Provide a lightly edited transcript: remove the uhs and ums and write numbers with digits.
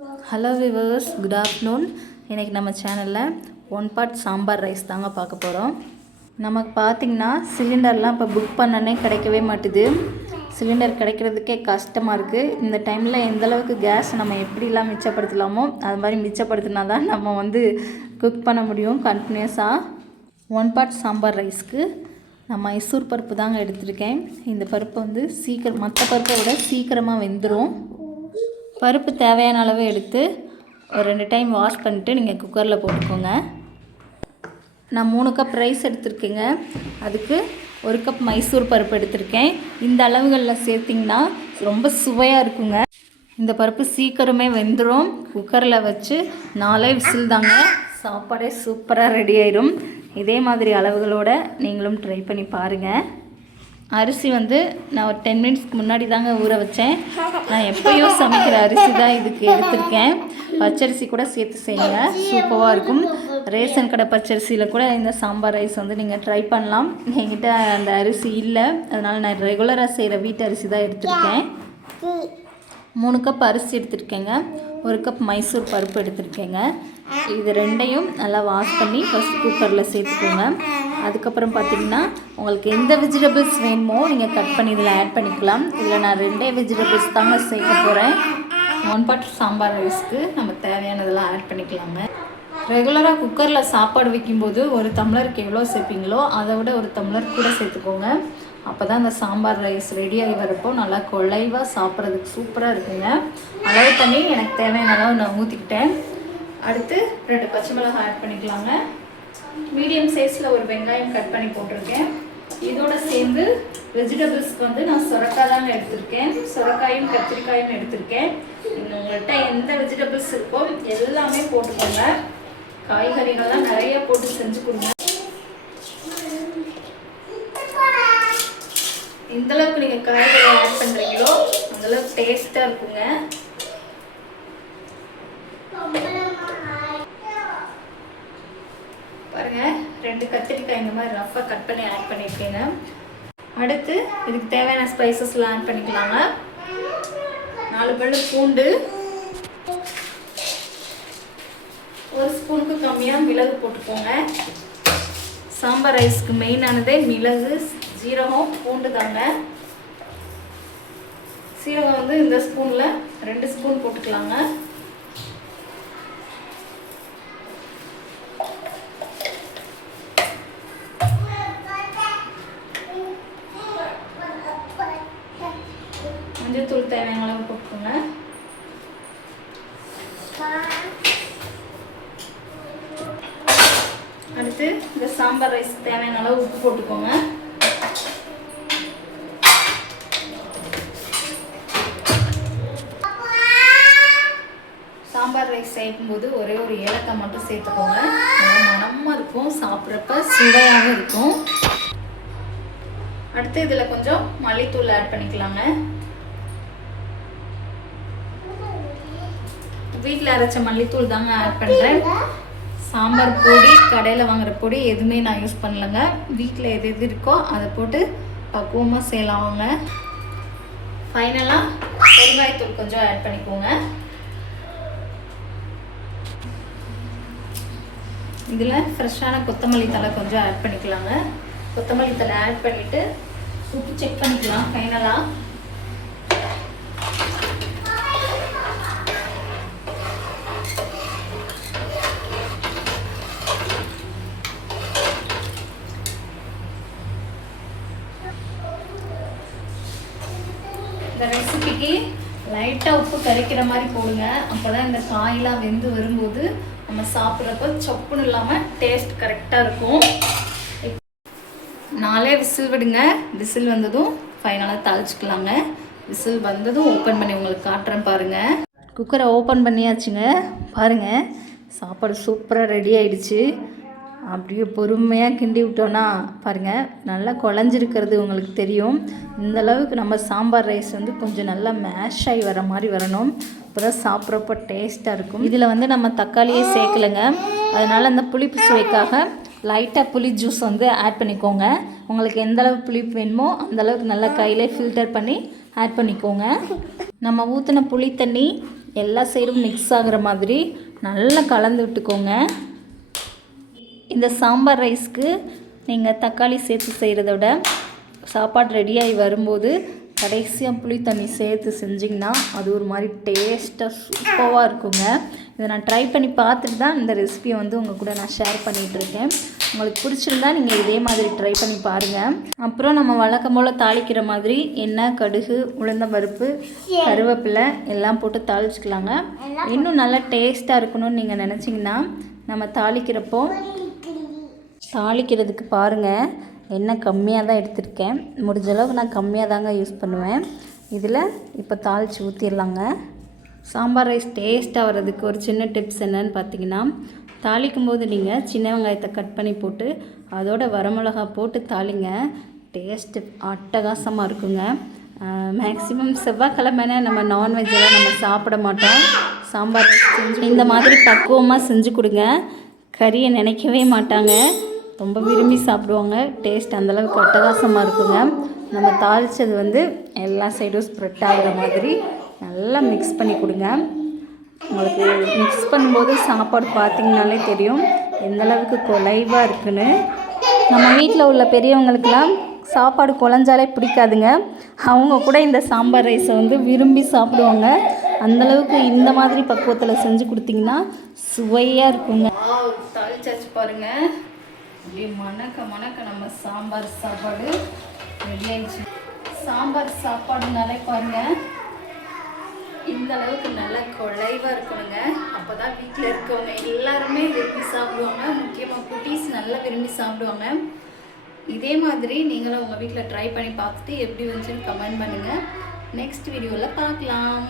Hello viewers, good afternoon. இன்றைக்கி நம்ம சேனலில் 1 part சாம்பார் ரைஸ் தாங்க பார்க்க போகிறோம். நமக்கு பார்த்திங்கன்னா சிலிண்டர்லாம் இப்போ புக் பண்ணனே கிடைக்கவே மாட்டுது. சிலிண்டர் கிடைக்கிறதுக்கே கஷ்டமாக இருக்குது. இந்த டைமில் எந்தளவுக்கு கேஸ் நம்ம எப்படிலாம் மிச்சப்படுத்தலாமோ அது மாதிரி மிச்சப்படுத்தினா தான் நம்ம குக் பண்ண முடியும் கண்டினியூஸாக. 1 part சாம்பார் ரைஸ்க்கு நான் மைசூர் பருப்பு தாங்க எடுத்திருக்கேன். இந்த பருப்பு சீக்கிரம் மற்ற பருப்பை விட சீக்கிரமாக வெந்துடும். பருப்பு தேவையான அளவு எடுத்து ஒரு 2 டைம் வாஷ் பண்ணிவிட்டு நீங்கள் குக்கரில் போட்டுக்கோங்க. நான் 3 கப் ரைஸ் எடுத்திருக்கேங்க. அதுக்கு 1 கப் மைசூர் பருப்பு எடுத்திருக்கேன். இந்த அளவுகளில் சேர்த்திங்கன்னா ரொம்ப சுவையாக இருக்குங்க. இந்த பருப்பு சீக்கிரமே வெந்துடும். குக்கரில் வச்சு 4 விசில் தாங்க, சாப்பாடே சூப்பராக ரெடி ஆயிடும். இதே மாதிரி அளவுகளோடு நீங்களும் ட்ரை பண்ணி பாருங்கள். அரிசி நான் ஒரு 10 மினிட்ஸ்க்கு முன்னாடி தாங்க ஊற வச்சேன். நான் எப்போயும் சமைக்கிற அரிசி தான் இதுக்கு எடுத்திருக்கேன். பச்சரிசி கூட சேர்த்து செய்யுங்க, சூப்பராக இருக்கும். ரேஷன் கடை பச்சரிசியில் கூட இந்த சாம்பார் ரைஸ் நீங்கள் ட்ரை பண்ணலாம். என்கிட்ட அந்த அரிசி இல்லை, அதனால் நான் ரெகுலராக செய்கிற வீட்டு அரிசி தான் எடுத்திருக்கேன். 3 கப் அரிசி எடுத்திருக்கேங்க. 1 கப் மைசூர் பருப்பு எடுத்திருக்கேங்க. இது ரெண்டையும் நல்லா வாஷ் பண்ணி ஃபஸ்ட் குக்கரில் சேர்த்துக்கோங்க. அதுக்கப்புறம் பார்த்திங்கன்னா உங்களுக்கு எந்த வெஜிடபிள்ஸ் வேணுமோ நீங்கள் கட் பண்ணி இதில் ஆட் பண்ணிக்கலாம். இதில் நான் 2 வெஜிடபிள்ஸ் தாங்க சேர்க்க போகிறேன். 1 part சாம்பார் ரைஸ்க்கு நம்ம தேவையானதெல்லாம் ஆட் பண்ணிக்கலாங்க. ரெகுலராக குக்கரில் சாப்பாடு வைக்கும்போது ஒரு டம்ளருக்கு எவ்வளோ சேர்ப்பீங்களோ அதை விட ஒரு டம்ளர் கூட சேர்த்துக்கோங்க. அப்போ தான் அந்த சாம்பார் ரைஸ் ரெடியாகி வரப்போ நல்லா குழைவாக சாப்பிட்றதுக்கு சூப்பராக இருக்குங்க. அளவு தண்ணி எனக்கு தேவையான அளவு நான் ஊற்றிக்கிட்டேன். அடுத்து 2 பச்சை மிளகாய் ஆட் பண்ணிக்கலாங்க. மீடியம் சைஸில் ஒரு வெங்காயம் கட் பண்ணி போட்டிருக்கேன். இதோட சேர்ந்து வெஜிடபிள்ஸ்க்கு நான் சுரக்காய் தாங்க எடுத்திருக்கேன். சுரக்காயும் கத்திரிக்காயும் எடுத்திருக்கேன். உங்கள்கிட்ட எந்த வெஜிடபிள்ஸ் இருக்கோ எல்லாமே போட்டுக்கோங்க. காய்கறிகள்லாம் நிறைய போட்டு செஞ்சு கொடுங்க. எந்தளவுக்கு நீங்கள் காய்கறி ஆட் பண்ணுறீங்களோ அந்தளவுக்கு டேஸ்ட்டாக இருக்குங்க. பாருங்கள், 2 கத்திரிக்காய் இந்த மாதிரி ரஃப்பாக கட் பண்ணி ஆட் பண்ணியிருக்கேங்க. அடுத்து இதுக்கு தேவையான ஸ்பைசஸ்லாம் ஆட் பண்ணிக்கலாங்க. 4 பல்லு பூண்டு, 1 ஸ்பூனுக்கு கம்மியாக மிளகு போட்டுக்கோங்க. சாம்பார் ரைஸ்க்கு மெயினானதே மிளகு, சீரகம், பூண்டு தாங்க. சீரகம் இந்த ஸ்பூனில் 2 ஸ்பூன் போட்டுக்கலாங்க. மஞ்சள்தூள் தேவையான அளவு போட்டுக்கோங்க. அடுத்து இந்த சாம்பார் ரைஸ் தேவையான அளவு உப்பு போட்டுக்கோங்க. சாம்பார் ரைஸ் செய்யும்போது ஒரே ஒரு ஏலக்காய் மட்டும் சேர்த்துக்கோங்க. மணமாக இருக்கும், சாப்பிட்றப்ப சுவையாகவும் இருக்கும். அடுத்து இதில் கொஞ்சம் மல்லித்தூள் ஆட் பண்ணிக்கலாங்க. வீட்டில் அரைச்ச மல்லித்தூள் தாங்க ஆட் பண்ணுறேன். சாம்பார் பொடி, கடையில் வாங்குகிற பொடி எதுவுமே நான் யூஸ் பண்ணலைங்க. வீட்டில் எது எது இருக்கோ அதை போட்டு பக்குவமாக செய்யலாங்க. ஃபைனலாக பெருங்காயத்தூள் கொஞ்சம் ஆட் பண்ணிக்கோங்க. இதில் ஃப்ரெஷ்ஷான கொத்தமல்லி தழை கொஞ்சம் ஆட் பண்ணிக்கலாங்க. கொத்தமல்லி தழை ஆட் பண்ணிவிட்டு உப்பு செக் பண்ணிக்கலாம். ஃபைனலாக இந்த ரெசிபிக்கு லைட்டாக உப்பு கரைக்கிற மாதிரி போடுங்க. அப்போ தான் இந்த காயெலாம் வெந்து வரும்போது நம்ம சாப்பிட்றப்ப சொப்புன்னு இல்லாமல் டேஸ்ட் கரெக்டாக இருக்கும். 4 விசில் விடுங்க. விசில் வந்ததும் ஃபைனலாக தாளிச்சிக்கலாங்க. விசில் வந்ததும் ஓப்பன் பண்ணி உங்களுக்கு காட்டுறேன் பாருங்கள். குக்கரை ஓப்பன் பண்ணியாச்சுங்க. பாருங்கள், சாப்பாடு சூப்பராக ரெடி ஆகிடுச்சு. அப்படியே பொறுமையாக கிண்டி விட்டோன்னா பாருங்கள், நல்லா குழஞ்சிருக்கிறது உங்களுக்கு தெரியும். இந்தளவுக்கு நம்ம சாம்பார் ரைஸ் கொஞ்சம் நல்லா மேஷ் ஆகி வர மாதிரி வரணும். அப்போ தான் சாப்பிட்றப்போ டேஸ்ட்டாக இருக்கும். இதில் நம்ம தக்காளியே சேர்க்கலைங்க. அதனால் அந்த புளிப்பு சுவைக்காக லைட்டாக புளி ஜூஸ் ஆட் பண்ணிக்கோங்க. உங்களுக்கு எந்தளவு புளிப்பு வேணுமோ அந்தளவுக்கு நல்லா கையிலே ஃபில்டர் பண்ணி ஆட் பண்ணிக்கோங்க. நம்ம ஊற்றின புளி தண்ணி எல்லா சைடும் மிக்ஸ் ஆகிற மாதிரி நல்லா கலந்து விட்டுக்கோங்க. இந்த சாம்பார் ரைஸ்க்கு நீங்கள் தக்காளி சேர்த்து செய்கிறத விட சாப்பாடு ரெடியாகி வரும்போது கடைசியாக புளி தண்ணி சேர்த்து செஞ்சிங்கன்னா அது ஒரு மாதிரி டேஸ்ட்டாக சூப்பராக இருக்குங்க. இதை நான் ட்ரை பண்ணி பார்த்துட்டு தான் இந்த ரெசிபியை வந்து உங்கள் கூட நான் ஷேர் பண்ணிகிட்ருக்கேன். உங்களுக்கு பிடிச்சிருந்தா நீங்கள் இதே மாதிரி ட்ரை பண்ணி பாருங்கள். அப்புறம் நம்ம வழக்கம் போல் தாளிக்கிற மாதிரி எண்ணெய், கடுகு, உளுந்தம் பருப்பு, கருவேப்பிலை எல்லாம் போட்டு தாளிச்சிக்கலாங்க. இன்னும் நல்லா டேஸ்ட்டாக இருக்கணும்னு நீங்கள் நினச்சிங்கன்னா நம்ம தாளிக்கிறதுக்கு பாருங்கள், எண்ணெய் கம்மியாக தான் எடுத்திருக்கேன். முடிஞ்ச அளவுக்கு நான் கம்மியாக தாங்க யூஸ் பண்ணுவேன். இதில் இப்போ தாளித்து ஊற்றிடலாங்க. சாம்பார் ரைஸ் டேஸ்ட்டாக வர்றதுக்கு ஒரு சின்ன டிப்ஸ் என்னன்னு பார்த்தீங்கன்னா, தாளிக்கும் போது நீங்கள் சின்ன வெங்காயத்தை கட் பண்ணி போட்டு அதோட வரமிளகா போட்டு தாளிங்க. டேஸ்ட்டு அட்டகாசமாக இருக்குங்க. மேக்ஸிமம் செவ்வாய்க்கிழமைனா நம்ம நான்வெஜ்ஜெல்லாம் நம்ம சாப்பிட மாட்டோம். சாம்பார் செஞ்சு இந்த மாதிரி பக்குவமாக செஞ்சு கொடுங்க. கறியை நினைக்கவே மாட்டாங்க, ரொம்ப விரும்பி சாப்பிடுவாங்க. டேஸ்ட் அந்தளவுக்கு அட்டகாசமாக இருக்குங்க. நம்ம தாளித்தது வந்து எல்லா சைடும் ஸ்ப்ரெட் ஆகிற மாதிரி நல்லா மிக்ஸ் பண்ணி கொடுங்க. உங்களுக்கு மிக்ஸ் பண்ணும்போது சாப்பாடு பார்த்திங்கனாலே தெரியும் எந்தளவுக்கு குலைவாக இருக்குன்னு. நம்ம வீட்டில் உள்ள பெரியவங்களுக்கெல்லாம் சாப்பாடு குழஞ்சாலே பிடிக்காதுங்க. அவங்க கூட இந்த சாம்பார் ரைஸை வந்து விரும்பி சாப்பிடுவாங்க. அந்தளவுக்கு இந்த மாதிரி பக்குவத்தில் செஞ்சு கொடுத்திங்கன்னா சுவையாக இருக்குங்க. தாளிச்சாச்சு பாருங்கள், அப்படியே மணக்க நம்ம சாம்பார் சாப்பாடு ரெடி ஆயிடுச்சு. சாம்பார் சாப்பாடுனாலே பாருங்கள் இந்த அளவுக்கு நல்லா குழைவாக இருக்கணுங்க. அப்போ தான் வீட்டில் இருக்கவங்க எல்லாருமே விரும்பி சாப்பிடுவாங்க. முக்கியமாக குட்டீஸ் நல்லா விரும்பி சாப்பிடுவாங்க. இதே மாதிரி நீங்களும் உங்கள் வீட்டில் ட்ரை பண்ணி பார்த்துட்டு எப்படி வந்துச்சுன்னு கமெண்ட் பண்ணுங்கள். நெக்ஸ்ட் வீடியோவில் பார்க்கலாம்.